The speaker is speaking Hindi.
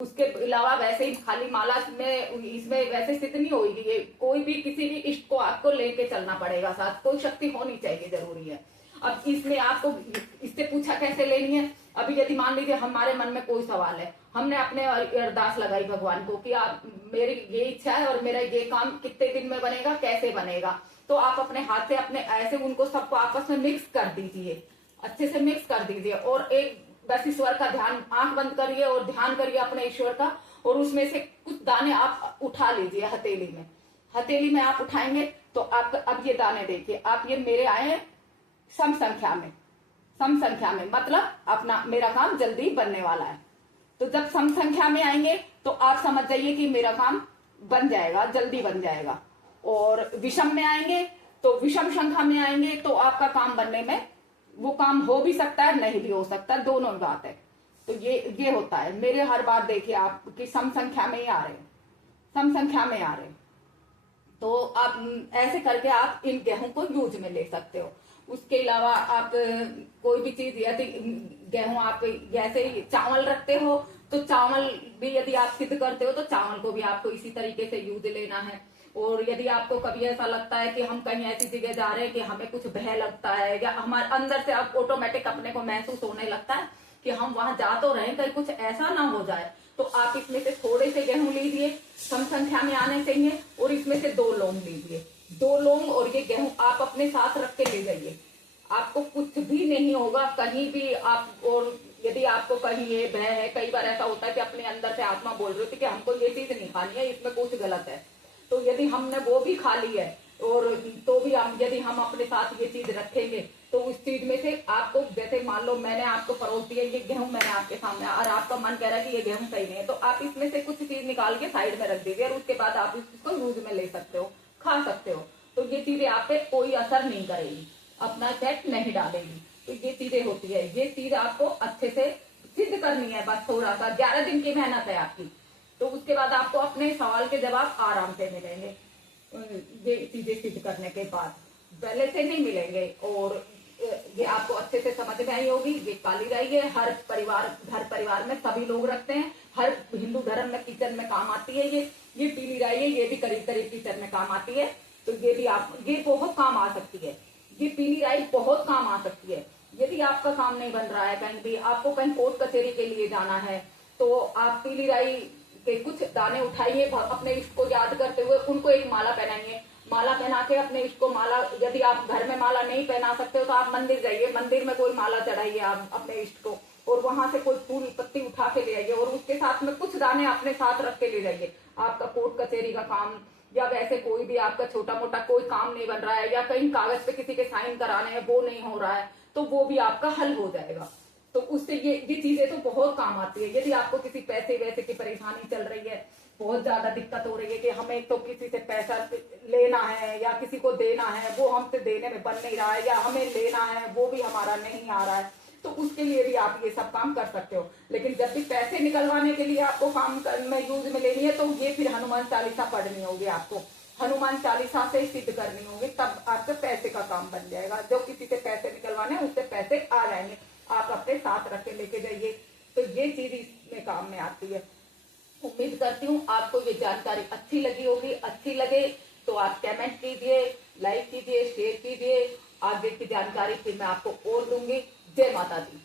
उसके अलावा वैसे ही खाली माला में इसमें वैसे सिद्ध नहीं होगी ये, कोई भी किसी भी इष्ट को आपको लेके चलना पड़ेगा साथ, कोई शक्ति होनी चाहिए, जरूरी है। अब इसमें आपको इससे पूछा कैसे लेनी है। अभी यदि मान लीजिए हमारे मन में कोई सवाल है, हमने अपने अरदास लगाई भगवान को कि आप मेरी ये इच्छा है और मेरा ये काम कितने दिन में बनेगा, कैसे बनेगा, तो आप अपने हाथ से अपने ऐसे उनको सबको आपस में मिक्स कर दीजिए, अच्छे से मिक्स कर दीजिए और एक बस ईश्वर का ध्यान, आंख बंद करिए और ध्यान करिए अपने ईश्वर का, और उसमें से कुछ दाने आप उठा लीजिए हथेली में। हथेली में आप उठाएंगे तो आप अब ये दाने देखिए, आप ये मेरे आए हैं सम संख्या में, सम संख्या में मतलब अपना मेरा काम जल्दी बनने वाला है। तो जब सम संख्या में आएंगे तो आप समझ जाइए कि मेरा काम बन जाएगा, जल्दी बन जाएगा। और विषम में आएंगे तो विषम संख्या में आएंगे तो आपका काम बनने में वो काम हो भी सकता है, नहीं भी हो सकता, दोनों ही बात है। तो ये होता है मेरे हर बार देखिए आप कि सम संख्या में ही आ रहे हैं, सम संख्या में आ रहे हैं। तो आप ऐसे करके आप इन गेहूं को यूज में ले सकते हो। उसके अलावा आप कोई भी चीज, यदि गेहूं आप जैसे ही चावल रखते हो तो चावल भी यदि आप सिद्ध करते हो तो चावल को भी आपको इसी तरीके से यूज लेना है। और यदि आपको कभी ऐसा लगता है कि हम कहीं ऐसी जगह जा रहे हैं कि हमें कुछ भय लगता है या हमारे अंदर से आप ऑटोमेटिक अपने को महसूस होने लगता है कि हम वहां जा तो रहे हैं, कहीं कुछ ऐसा ना हो जाए, तो आप इसमें से थोड़े से गेहूं लीजिए, सम संख्या में आने चाहिए, और इसमें से 2 लौंग लीजिए, 2 लौंग और ये गेहूं आप अपने साथ रख के ले जाइए। आपको कुछ भी नहीं होगा कहीं भी आप। और यदि आपको कहीं ये भय है, कई बार ऐसा होता है कि अपने अंदर से आत्मा बोल रही होती है कि हमको ये चीज नहीं खानी है, इसमें कुछ गलत है, तो यदि हमने वो भी खा ली है और तो भी हम यदि हम अपने साथ ये चीज रखेंगे तो उस चीज में से आपको, जैसे मान लो मैंने आपको परोस दिया ये गेहूं, मैंने आपके सामने, और आपका मन कह रहा है कि ये गेहूं सही नहीं है, तो आप इसमें से कुछ चीज निकाल के साइड में रख दीजिए और उसके बाद आप इसको यूज में ले सकते हो, खा सकते हो। तो ये चीजें आप पे कोई असर नहीं करेगी, अपना इफेक्ट नहीं डालेगी। तो ये चीजें होती है, ये चीज आपको अच्छे से सिद्ध करनी है, बस थोड़ा सा 11 दिन की मेहनत है आपकी। तो उसके बाद आपको अपने सवाल के जवाब आराम से मिलेंगे, ये चीजें सिद्ध करने के बाद, पहले से नहीं मिलेंगे। और ये आपको अच्छे से समझ में आई होगी। ये काली राई है, हर परिवार में सभी लोग रखते हैं, हर हिंदू धर्म में किचन में काम आती है। ये पीली राई है, ये भी करीब करीब किचन में काम आती है। तो ये भी ये बहुत काम आ सकती है, ये पीली राई बहुत काम आ सकती है। यदि आपका काम नहीं बन रहा है, कहीं भी आपको कहीं कोर्ट कचहरी के लिए जाना है, तो आप पीली राई के कुछ दाने उठाइए, अपने इष्ट को याद करते हुए उनको एक माला पहनाइए, माला पहना के अपने इष्ट को माला, यदि आप घर में माला नहीं पहना सकते हो तो आप मंदिर जाइए, मंदिर में कोई माला चढ़ाइए आप अपने इष्ट को, और वहां से कोई फूल पत्ती उठा के ले आइए और उसके साथ में कुछ दाने अपने साथ रख के ले जाइए। आपका कोर्ट कचहरी का काम या वैसे कोई भी आपका छोटा मोटा कोई काम नहीं बन रहा है, या कहीं कागज पे किसी के साइन कराने हैं वो नहीं हो रहा है, तो वो भी आपका हल हो जाएगा। तो उससे ये चीजें तो बहुत काम आती है। यदि आपको किसी पैसे वैसे की परेशानी चल रही है, बहुत ज्यादा दिक्कत हो रही है कि हमें तो किसी से पैसा लेना है या किसी को देना है, वो हमसे देने में बन नहीं रहा है, या हमें लेना है वो भी हमारा नहीं आ रहा है, तो उसके लिए भी आप ये सब काम कर सकते हो। लेकिन जब भी पैसे निकलवाने के लिए आपको काम में यूज में लेनी है, तो ये फिर हनुमान चालीसा पढ़नी होगी आपको, हनुमान चालीसा से सिद्ध करनी होगी, तब आपके पैसे का काम बन जाएगा। जो किसी से पैसे निकलवाने उससे पैसे आ जाएंगे, आप अपने साथ रख के लेके जाइए। तो ये चीज इसमें काम में आती है। उम्मीद करती हूँ आपको ये जानकारी अच्छी लगी होगी। अच्छी लगे तो आप कमेंट कीजिए, लाइक कीजिए, शेयर कीजिए। आगे की जानकारी फिर मैं आपको और दूंगी। जय माता दी।